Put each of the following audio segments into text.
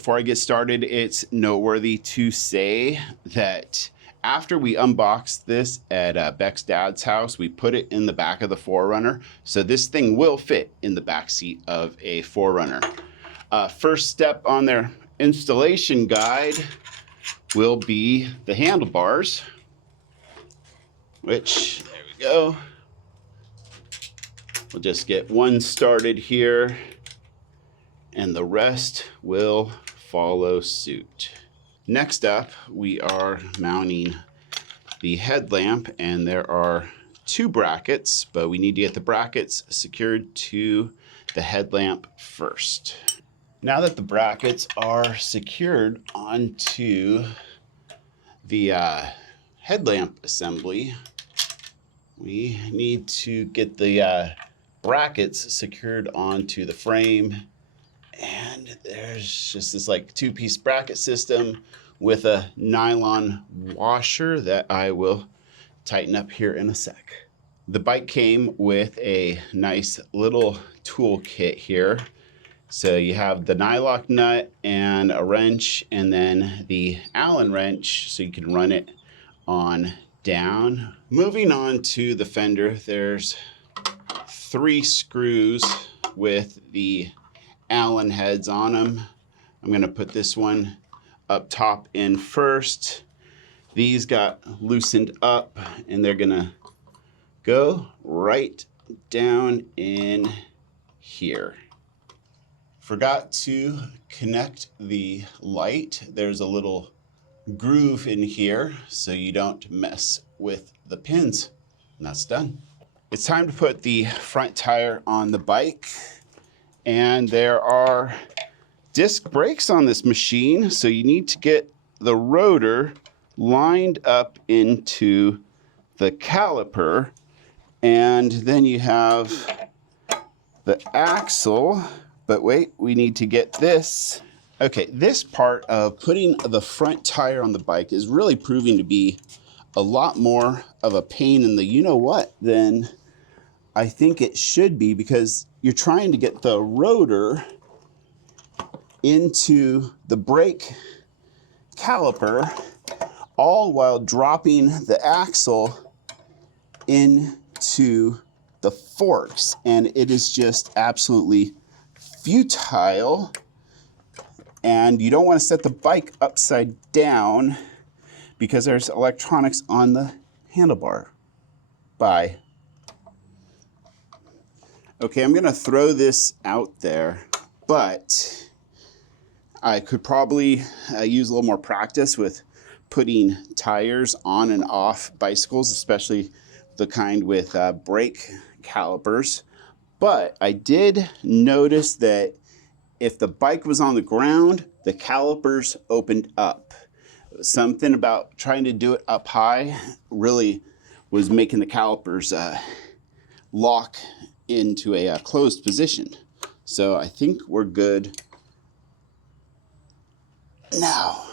Before I get started, it's noteworthy to say that after we unboxed this at Beck's dad's house, we put it in the back of the 4Runner. So this thing will fit in the back seat of a 4Runner. First step on their installation guide will be the handlebars, which, there we go. We'll just get one started here and the rest will follow suit. Next up, we are mounting the headlamp, and there are two brackets, but we need to get the brackets secured to the headlamp first. Now that the brackets are secured onto the headlamp assembly, we need to get the brackets secured onto the frame. And there's just this like two-piece bracket system with a nylon washer that I will tighten up here in a sec. The bike came with a nice little tool kit here. So you have the nylock nut and a wrench, and then the Allen wrench so you can run it on down. Moving on to the fender, there's 3 screws with the Allen heads on them. I'm going to put this one up top in first. These got loosened up and they're going to go right down in here. Forgot to connect the light. There's a little groove in here so you don't mess with the pins. And that's done. It's time to put the front tire on the bike. And there are disc brakes on this machine, so you need to get the rotor lined up into the caliper, and then you have the axle. But wait, we need to get this. Okay, this part of putting the front tire on the bike is really proving to be a lot more of a pain in the you-know-what than I think it should be, because you're trying to get the rotor into the brake caliper, all while dropping the axle into the forks. And it is just absolutely futile. And you don't want to set the bike upside down because there's electronics on the handlebar. Bye. Okay, I'm gonna throw this out there, but I could probably use a little more practice with putting tires on and off bicycles, especially the kind with brake calipers. But I did notice that if the bike was on the ground, the calipers opened up. Something about trying to do it up high really was making the calipers lock into a closed position. So I think we're good now.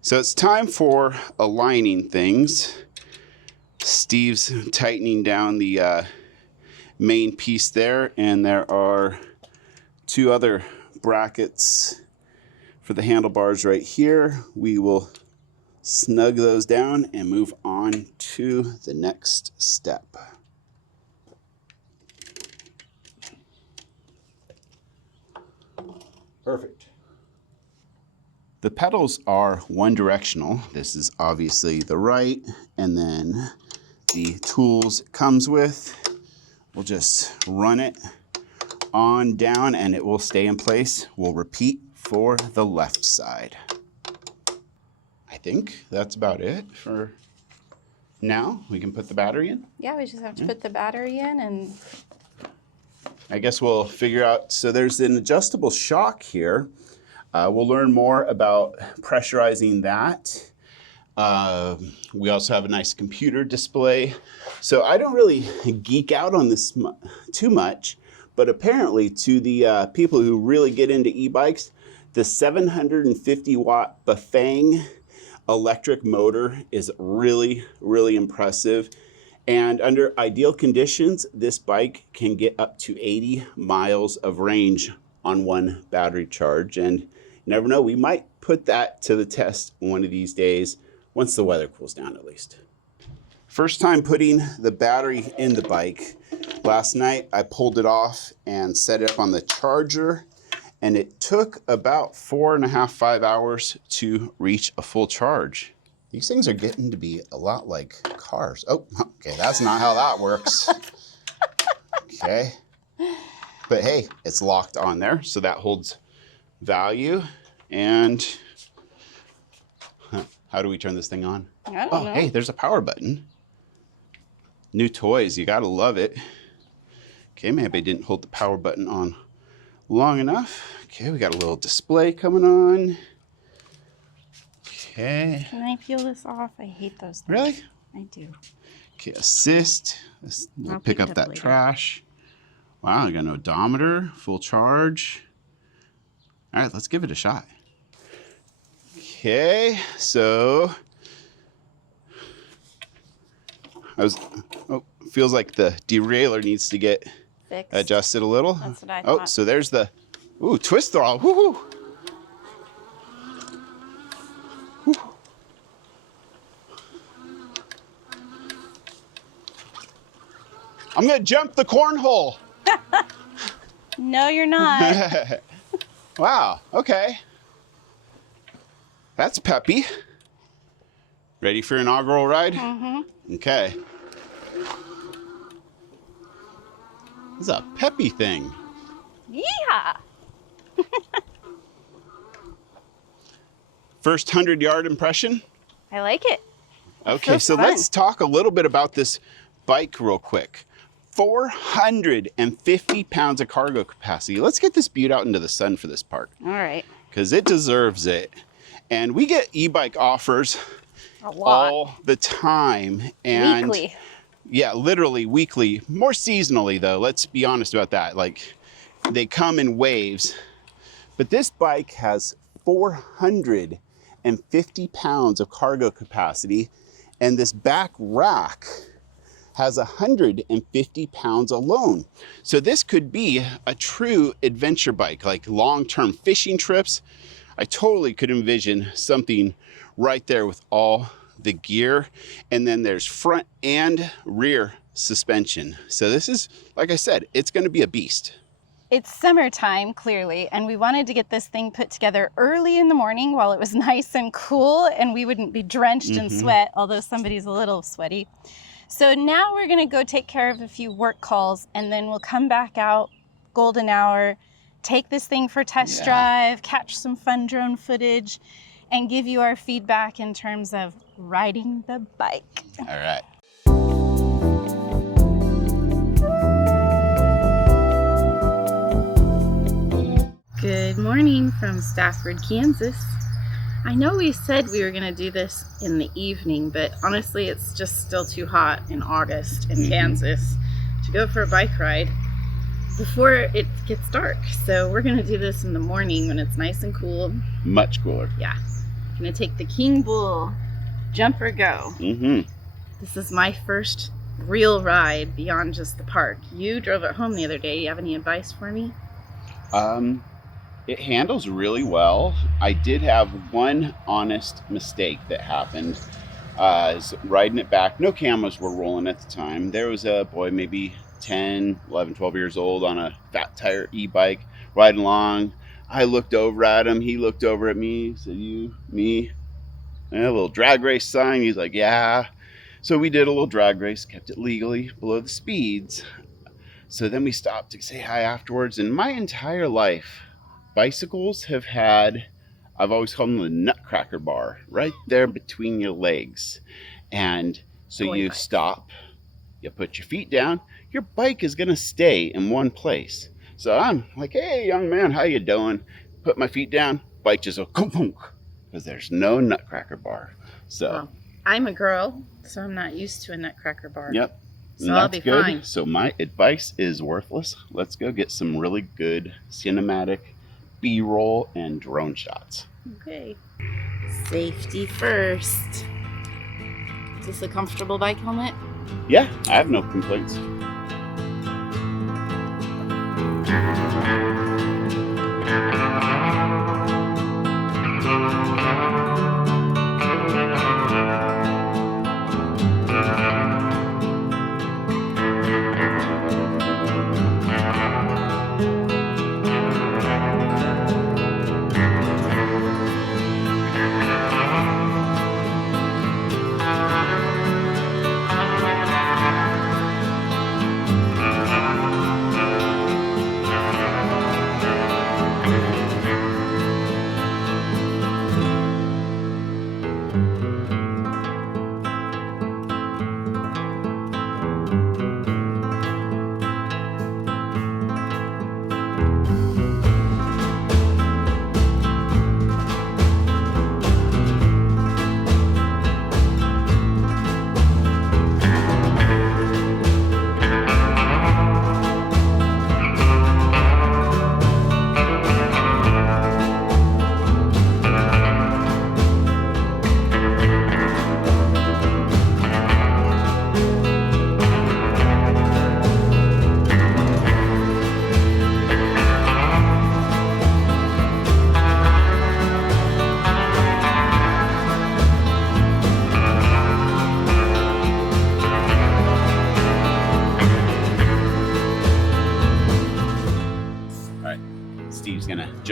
So it's time for aligning things. Steve's tightening down the main piece there, and there are 2 other brackets for the handlebars right here. We will snug those down and move on to the next step. Perfect. The pedals are one directional. This is obviously the right, and then the tools it comes with, we'll just run it on down and it will stay in place. We'll repeat for the left side. I think that's about it for now. We can put the battery in. Yeah, we just have to put the battery in, and I guess we'll figure out. So there's an adjustable shock here. We'll learn more about pressurizing that. We also have a nice computer display. So I don't really geek out on this too much, but apparently to the people who really get into e-bikes, the 750 watt Bafang electric motor is really, really impressive. And under ideal conditions, this bike can get up to 80 miles of range on one battery charge. And You never know, we might put that to the test one of these days, once the weather cools down at least. First time putting the battery in the bike. Last night I pulled it off and set it up on the charger, and it took about 4.5, 5 hours to reach a full charge. These things are getting to be a lot like cars. Oh, okay, that's not how that works. Okay, but hey, it's locked on there, so that holds value. And how do we turn this thing on? I don't know. Hey, there's a power button. New toys, you gotta love it. Okay, maybe I didn't hold the power button on long enough. Okay, we got a little display coming on. Okay. Can I peel this off? I hate those things. Really? I do. Okay, assist. We'll I'll pick up that later. trash. Wow, I got an odometer, full charge. All right, let's give it a shot. Okay, so feels like the derailleur needs to get Fixed. adjusted a little. That's what I Oh, thought. so there's the twist throttle. Woo-hoo. Woo. I'm gonna jump the cornhole. No, you're not. Wow, okay. That's peppy. Ready for inaugural ride? Mm-hmm. Okay. This is a peppy thing. Yeah. First 100-yard impression? I like it. Okay, feels so fun. let's talk a little bit about this bike real quick. 450 pounds of cargo capacity. Let's get this beaut out into the sun for this part, All right. because it deserves it. And we get e-bike offers A lot. all the time. And Weekly. yeah, literally weekly. More seasonally though, let's be honest about that. Like, they come in waves. But this bike has 450 pounds of cargo capacity, and this back rack has 150 pounds alone. So this could be a true adventure bike, like long-term fishing trips. I totally could envision something right there with all the gear. And then there's front and rear suspension. So this is, like I said, it's gonna be a beast. It's summertime, clearly, and we wanted to get this thing put together early in the morning while it was nice and cool and we wouldn't be drenched in sweat, although somebody's a little sweaty. So now we're gonna go take care of a few work calls, and then we'll come back out, golden hour, take this thing for test drive, catch some fun drone footage, and give you our feedback in terms of riding the bike. All right. Good morning from Stafford, Kansas. I know we said we were gonna do this in the evening, but honestly it's just still too hot in August in Kansas to go for a bike ride before it gets dark. So we're gonna do this in the morning when it's nice and cool. Much cooler. Yeah, gonna take the Kingbull Jumper Go. This is my first real ride beyond just the park. You drove it home the other day. You have any advice for me? It handles really well. I did have one honest mistake that happened. Is riding it back, no cameras were rolling at the time. There was a boy, maybe 10, 11, 12 years old, on a fat tire e-bike riding along. I looked over at him, he looked over at me, said, "You, me?" And a little drag race sign. He's like, "Yeah." So we did a little drag race, kept it legally below the speeds. So then we stopped to say hi afterwards. And my entire life, bicycles have had, I've always called them the nutcracker bar, right there between your legs. And so you stop, you put your feet down, your bike is gonna stay in one place. So I'm like, "Hey, young man, how you doing?" Put my feet down, bike just go, because there's no nutcracker bar. So Well, I'm a girl, so I'm not used to a nutcracker bar. yep. So And I'll that's be good. fine. So my advice is worthless. Let's go get some really good cinematic B-roll and drone shots. Okay. Safety first. Is this a comfortable bike helmet? Yeah, I have no complaints.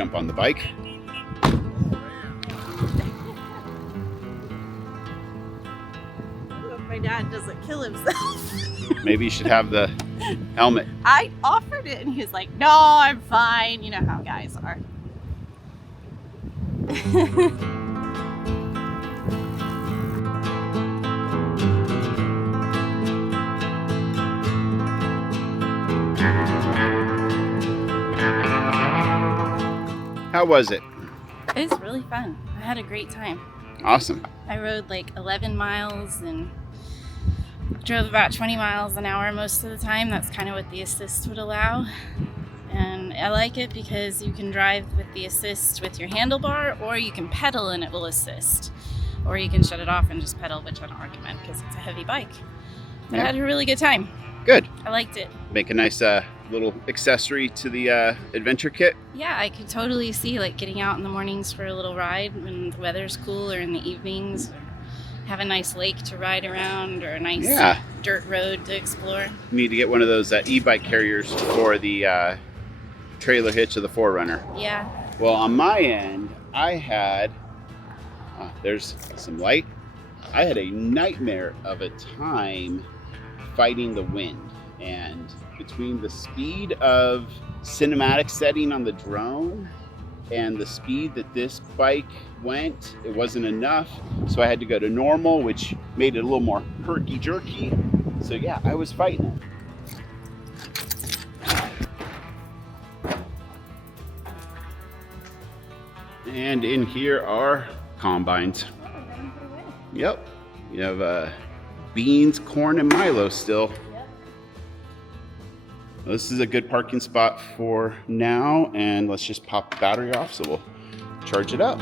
jump on the bike. I hope my dad doesn't kill himself. Maybe you should have the helmet. I offered it and he was like, no, I'm fine. You know how guys are. How was it? It was really fun. I had a great time. Awesome. I rode like 11 miles and drove about 20 miles an hour most of the time. That's kind of what the assist would allow. And I like it because you can drive with the assist with your handlebar, or you can pedal and it will assist. Or you can shut it off and just pedal, which I don't recommend because it's a heavy bike. But I had a really good time. Good. I liked it. Make a nice little accessory to the adventure kit. Yeah, I could totally see like getting out in the mornings for a little ride when the weather's cool, or in the evenings, or have a nice lake to ride around, or a nice dirt road to explore. Need to get one of those e-bike carriers for the trailer hitch of the 4Runner. Yeah. Well, on my end, I had, there's some light. I had a nightmare of a time fighting the wind, and between the speed of cinematic setting on the drone and the speed that this bike went, it wasn't enough. So I had to go to normal, which made it a little more herky-jerky. So yeah, I was fighting it. And in here are combines. Yep, you have beans, corn, and Milo still. Well, this is a good parking spot for now, and let's just pop the battery off so we'll charge it up.